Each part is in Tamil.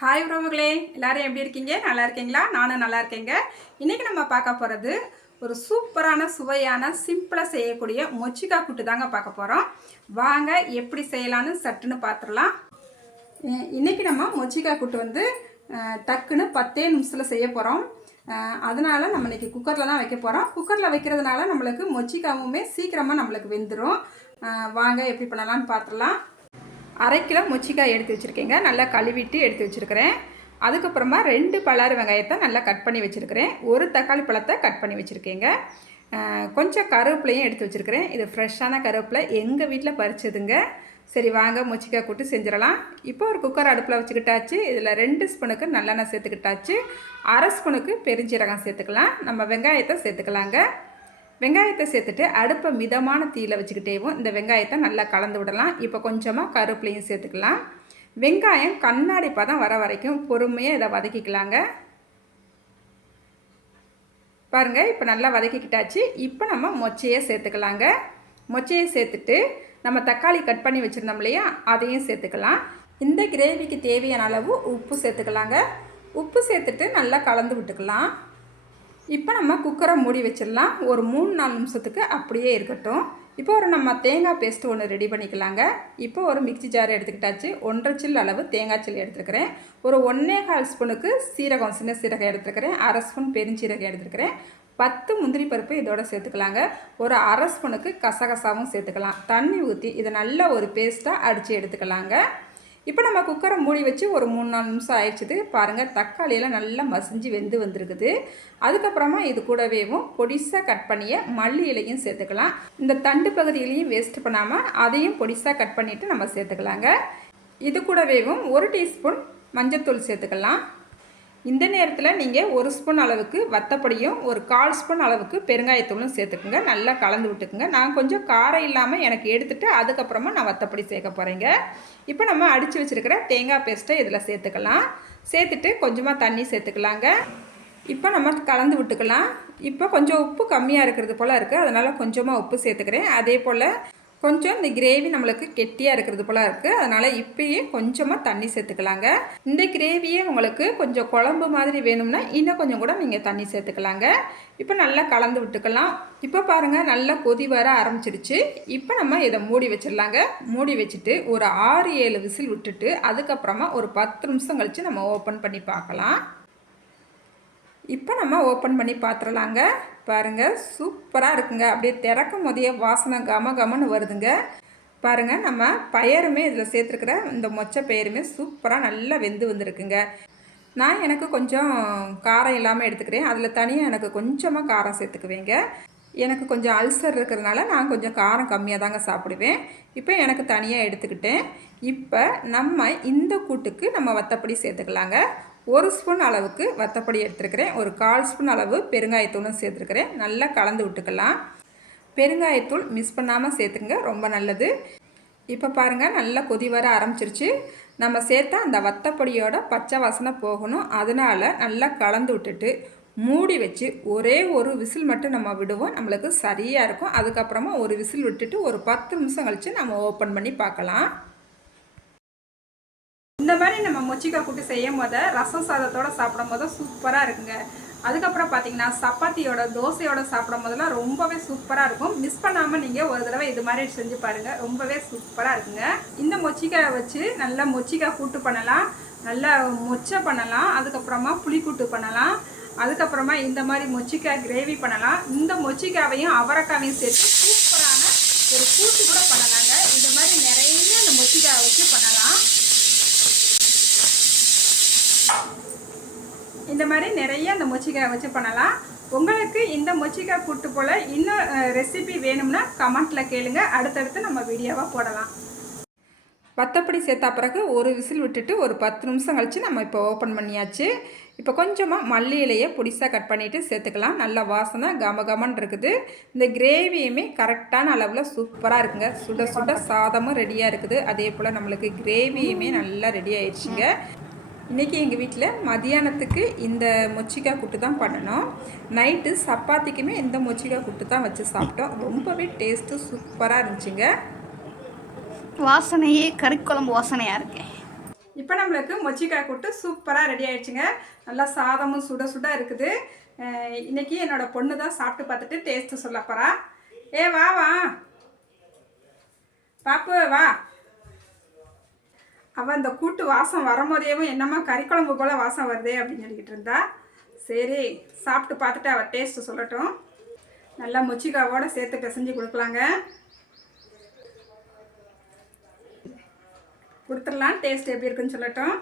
ஹாய் உறவுகளே, எல்லாரும் எப்படி இருக்கீங்க? நல்லா இருக்கீங்களா? நானும் நல்லா இருக்கேங்க. இன்றைக்கி நம்ம பார்க்க போகிறது ஒரு சூப்பரான சுவையான சிம்பிளாக செய்யக்கூடிய மொச்சிக்காய் கூட்டு தாங்க பார்க்க போகிறோம். வாங்க எப்படி செய்யலான்னு சட்டுன்னு பார்த்துடலாம். இன்றைக்கி நம்ம மொச்சிக்காய் கூட்டு வந்து டக்குன்னு 10 நிமிஷத்தில் செய்ய போகிறோம். அதனால் நம்ம இன்றைக்கி குக்கரில் தான் வைக்க போகிறோம். குக்கரில் வைக்கிறதுனால நம்மளுக்கு மொச்சிக்காவுமே சீக்கிரமாக நம்மளுக்கு வெந்துடும். வாங்க எப்படி பண்ணலான்னு பார்த்துடலாம். 1/2 கிலோ மொச்சிக்காய் எடுத்து வச்சுருக்கேங்க. நல்லா கழுவிட்டு எடுத்து வச்சுருக்கிறேன். அதுக்கப்புறமா 2 பல்லாரி வெங்காயத்தை நல்லா கட் பண்ணி வச்சுருக்கிறேன். ஒரு தக்காளி பழத்தை கட் பண்ணி வச்சுருக்கேங்க. கொஞ்சம் கருவேப்பிலையும் எடுத்து வச்சுருக்கிறேன். இது ஃப்ரெஷ்ஷான கருவேப்பிலை எங்கள் வீட்டில் பறிச்சதுங்க. சரி வாங்க மொச்சிக்காய் கூட்டு செஞ்சிடலாம். இப்போ ஒரு குக்கர் அடுப்பில் வச்சுக்கிட்டாச்சு. இதில் 2 ஸ்பூனுக்கு நல்லெண்ணெய் சேர்த்துக்கிட்டாச்சு. 1/2 ஸ்பூனுக்கு பெருஞ்சீரகம் சேர்த்துக்கலாம். நம்ம வெங்காயத்தை சேர்த்துக்கலாங்க. வெங்காயத்தை சேர்த்துட்டு அடுப்பை மிதமான தீயில் வச்சுக்கிட்டேவும் இந்த வெங்காயத்தை நல்லா கலந்து விடலாம். இப்போ கொஞ்சமாக கருவேப்பிலையும் சேர்த்துக்கலாம். வெங்காயம் கண்ணாடி பதம் வர வரைக்கும் பொறுமையாக இதை வதக்கிக்கலாங்க. பாருங்கள், இப்போ நல்லா வதக்கிக்கிட்டாச்சு. இப்போ நம்ம மொச்சையை சேர்த்துக்கலாங்க. மொச்சையை சேர்த்துட்டு நம்ம தக்காளி கட் பண்ணி வச்சுருந்தோம் இல்லையா, அதையும் சேர்த்துக்கலாம். இந்த கிரேவிக்கு தேவையான அளவு உப்பு சேர்த்துக்கலாங்க. உப்பு சேர்த்துட்டு நல்லா கலந்து விட்டுக்கலாம். இப்போ நம்ம குக்கரை மூடி வச்சிடலாம். ஒரு 3-4 நிமிஷத்துக்கு அப்படியே இருக்கட்டும். இப்போ ஒரு நம்ம தேங்காய் பேஸ்ட்டு ஒன்று ரெடி பண்ணிக்கலாங்க. இப்போ ஒரு மிக்சி ஜார் எடுத்துக்கிட்டாச்சு. 1.5 சில் அளவு தேங்காய் சில்லி எடுத்துருக்கிறேன். ஒரு 1.25 ஸ்பூனுக்கு சீரகம், சின்ன சீரகம் எடுத்துருக்கிறேன். 1/2 ஸ்பூன் பெருஞ்சீரகம் எடுத்துருக்கிறேன். 10 முந்திரி பருப்பு இதோட சேர்த்துக்கலாங்க. ஒரு 1/2 ஸ்பூனுக்கு கசகசாவும் சேர்த்துக்கலாம். தண்ணி ஊற்றி இதை நல்ல ஒரு பேஸ்ட்டாக அடித்து எடுத்துக்கலாங்க. இப்போ நம்ம குக்கரை மூடி வச்சு ஒரு 3-4 நிமிஷம் ஆயிடுச்சுது. பாருங்கள், தக்காளியெல்லாம் நல்லா மசிஞ்சு வெந்து வந்திருக்குது. அதுக்கப்புறமா இது கூடவேவும் பொடிசாக கட் பண்ணிய மல்லி இலையும் சேர்த்துக்கலாம். இந்த தண்டு பகுதியிலையும் வேஸ்ட் பண்ணாமல் அதையும் பொடிசாக கட் பண்ணிவிட்டு நம்ம சேர்த்துக்கலாங்க. இது கூடவேவும் 1 டீஸ்பூன் மஞ்சள்தூள் சேர்த்துக்கலாம். இந்த நேரத்தில் நீங்கள் 1 ஸ்பூன் அளவுக்கு வத்தப்பொடியும் ஒரு 1/4 ஸ்பூன் அளவுக்கு பெருங்காயத்தூளும் சேர்த்துக்குங்க. நல்லா கலந்து விட்டுக்குங்க. நான் கொஞ்சம் காரம் இல்லாமல் எனக்கு எடுத்துகிட்டு அதுக்கப்புறமா நான் வத்தப்பொடி சேர்க்க போகிறேங்க. இப்போ நம்ம அடித்து வச்சுருக்கிற தேங்காய் பேஸ்ட்டை இதில் சேர்த்துக்கலாம். சேர்த்துட்டு கொஞ்சமாக தண்ணி சேர்த்துக்கலாங்க. இப்போ நம்ம கலந்து விட்டுக்கலாம். இப்போ கொஞ்சம் உப்பு கம்மியாக இருக்கிறது போல் இருக்குது, அதனால் கொஞ்சமாக உப்பு சேர்த்துக்கிறேன். அதே போல் கொஞ்சம் இந்த கிரேவி நம்மளுக்கு கெட்டியாக இருக்கிறது போல் இருக்குது, அதனால் இப்போயே கொஞ்சமாக தண்ணி சேர்த்துக்கலாங்க. இந்த கிரேவியே உங்களுக்கு கொஞ்சம் குழம்பு மாதிரி வேணும்னா இன்னும் கொஞ்சம் கூட நீங்கள் தண்ணி சேர்த்துக்கலாங்க. இப்போ நல்லா கலந்து விட்டுக்கலாம். இப்போ பாருங்கள், நல்லா கொதி வர ஆரம்பிச்சிடுச்சு. இப்போ நம்ம இதை மூடி வச்சிடலாங்க. மூடி வச்சுட்டு ஒரு 6-7 விசில் விட்டுட்டு அதுக்கப்புறமா ஒரு 10 நிமிஷம் கழித்து நம்ம ஓப்பன் பண்ணி பார்க்கலாம். இப்போ நம்ம ஓப்பன் பண்ணி பார்த்துடலாங்க. பாருங்கள், சூப்பராக இருக்குங்க. அப்படியே திறக்கும் போதே வாசனை கமன்னு வருதுங்க. பாருங்கள், நம்ம பயருமே இதில் சேர்த்துருக்கிற இந்த மொச்சை பயிறுமே சூப்பராக நல்லா வெந்து வந்திருக்குங்க. நான் எனக்கு கொஞ்சம் காரம் இல்லாமல் எடுத்துக்கிறேன். அதில் தனியாக எனக்கு கொஞ்சமாக காரம் சேர்த்துக்குவேங்க. எனக்கு கொஞ்சம் அல்சர் இருக்கிறதுனால நான் கொஞ்சம் காரம் கம்மியாக தாங்க சாப்பிடுவேன். இப்போ எனக்கு தனியாக எடுத்துக்கிட்டேன். இப்போ நம்ம இந்த கூட்டுக்கு நம்ம வத்தப்பொடி சேர்த்துக்கலாங்க. 1 ஸ்பூன் அளவுக்கு வத்தப்பொடி எடுத்துருக்கிறேன். ஒரு 1/4 ஸ்பூன் அளவு பெருங்காயத்தூளும் சேர்த்துருக்கிறேன். நல்லா கலந்து விட்டுக்கலாம். பெருங்காயத்தூள் மிஸ் பண்ணாமல் சேர்த்துங்க, ரொம்ப நல்லது. இப்போ பாருங்கள், நல்லா கொதி வர ஆரம்பிச்சிருச்சு. நம்ம சேர்த்தா அந்த வத்தப்பொடியோட பச்சை வாசனை போகணும். அதனால் நல்லா கலந்து விட்டுட்டு மூடி வச்சு ஒரே ஒரு விசில் மட்டும் நம்ம விடுவோம். நம்மளுக்கு சரியாக இருக்கும். அதுக்கப்புறமா ஒரு விசில் விட்டுட்டு ஒரு 10 நிமிஷம் கழித்து நம்ம ஓப்பன் பண்ணி பார்க்கலாம். இந்த மாதிரி நம்ம மொச்சிக்காய் கூட்டு செய்யும் போது ரசம் சாதத்தோடு சாப்பிடும் போது சூப்பராக இருக்குங்க. அதுக்கப்புறம் பார்த்தீங்கன்னா சப்பாத்தியோட தோசையோட சாப்பிடும் போதெல்லாம் ரொம்பவே சூப்பராக இருக்கும். மிஸ் பண்ணாமல் நீங்கள் ஒரு தடவை இது மாதிரி செஞ்சு பாருங்கள், ரொம்பவே சூப்பராக இருக்குங்க. இந்த மொச்சிக்காயை வச்சு நல்லா மொச்சிக்காய் கூட்டு பண்ணலாம், நல்லா மொச்சை பண்ணலாம், அதுக்கப்புறமா புளி கூட்டு பண்ணலாம், அதுக்கப்புறமா இந்த மாதிரி மொச்சிக்காய் கிரேவி பண்ணலாம். இந்த மொச்சிக்காவையும் அவரைக்காவையும் சேர்த்து சூப்பரான ஒரு கூட்டு கூட பண்ணலாங்க. இந்த மாதிரி நிறைய இந்த மொச்சிக்காயை வச்சு பண்ணலாம். இந்த மாதிரி நிறைய இந்த மொச்சிக்காய் வச்சு பண்ணலாம். உங்களுக்கு இந்த மொச்சிக்காய் கூட்டு போல் இன்னும் ரெசிபி வேணும்னா கமெண்ட்டில் கேளுங்க. அடுத்தடுத்து நம்ம வீடியோவாக போடலாம். வத்தப்பொடி சேர்த்தா பிறகு ஒரு விசில் விட்டுட்டு ஒரு 10 நிமிஷம் கழித்து நம்ம இப்போ ஓப்பன் பண்ணியாச்சு. இப்போ கொஞ்சமாக மல்லி இலையை பொடிசாக கட் பண்ணிவிட்டு சேர்த்துக்கலாம். நல்ல வாசனை கமன்னு இருக்குது. இந்த கிரேவியுமே கரெக்டான அளவில் சூப்பராக இருக்குங்க. சுட சுட சாதமும் ரெடியாக இருக்குது. அதே போல் நம்மளுக்கு கிரேவியுமே நல்லா ரெடி ஆயிடுச்சுங்க. இன்றைக்கி எங்கள் வீட்டில் மதியானத்துக்கு இந்த மொச்சிக்காய் கூட்டு தான் பண்ணணும். நைட்டு சப்பாத்திக்குமே இந்த மொச்சிக்காய் கூட்டு தான் வச்சு சாப்பிட்டோம். ரொம்பவே டேஸ்ட்டு சூப்பராக இருந்துச்சுங்க. வாசனையே கறிக்குழம்பு வாசனையாக இருக்கு. இப்போ நம்மளுக்கு மொச்சிக்காய் கூட்டு சூப்பராக ரெடி ஆயிடுச்சுங்க. நல்லா சாதமும் சுட சுட இருக்குது. இன்றைக்கி என்னோடய பொண்ணு தான் சாப்பிட்டு பார்த்துட்டு டேஸ்ட்டு சொல்ல போகிறா. வா வா பாப்பு வா. அவள் அந்த கூட்டு வாசம் வரும்போதேவும் என்னம்மா கறிக்குழம்பு போல் வாசம் வருதே அப்படின்னு சொல்லிக்கிட்டு இருந்தா. சரி சாப்பிட்டு பார்த்துட்டு அவள் டேஸ்ட்டு சொல்லட்டும். நல்லா மொச்சிக்காவோடு சேர்த்து பிசைஞ்சு கொடுக்கலாங்க. கொடுத்துடலாம். டேஸ்ட் எப்படி இருக்குன்னு சொல்லட்டும்.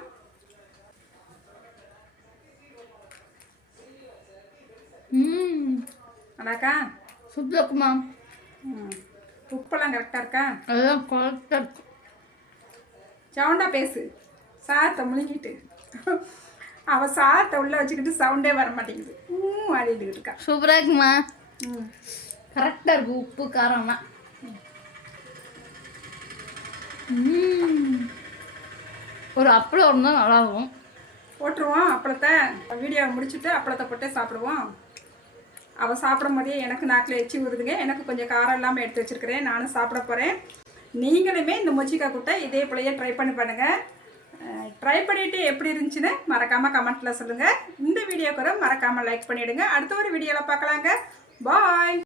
அடாக்கா சூப்பராக இருக்குமா? உப்பெல்லாம் கரெக்டாக இருக்கா? அதெல்லாம் கரெக்டாக இருக்கு. சவுண்டாக பேசு. சாதத்தை முழுங்கிட்டு அவள் சாதத்தை உள்ளே வச்சுக்கிட்டு சவுண்டே வர மாட்டேங்குது. ஆடிட்டு இருக்கா. சூப்பராக இருக்குமா? கரெக்டாக இருக்குது உப்பு காரம்லாம். ஒரு அப்பளம் இருந்தால் நல்லாயிருக்கும். போட்டுருவோம் அப்பளத்தை. வீடியோவை முடிச்சுட்டு அப்பளத்தை போட்டே சாப்பிடுவோம். அவள் சாப்பிடும் போதே எனக்கு நாக்கில் எச்சி ஊறுதுங்க. எனக்கு கொஞ்சம் காரம் இல்லாமல் எடுத்து வச்சுருக்கிறேன். நானும் சாப்பிட போகிறேன். நீங்களுமே இந்த மொச்சிக்காய் கூட்டை இதே போலயே ட்ரை பண்ணி பண்ணுங்கள். ட்ரை பண்ணிவிட்டு எப்படி இருந்துச்சுன்னு மறக்காமல் கமெண்ட்டில் சொல்லுங்கள். இந்த வீடியோக்கு மறக்காமல் லைக் பண்ணிவிடுங்க. அடுத்த ஒரு வீடியோவில் பார்க்கலாங்க. பாய்.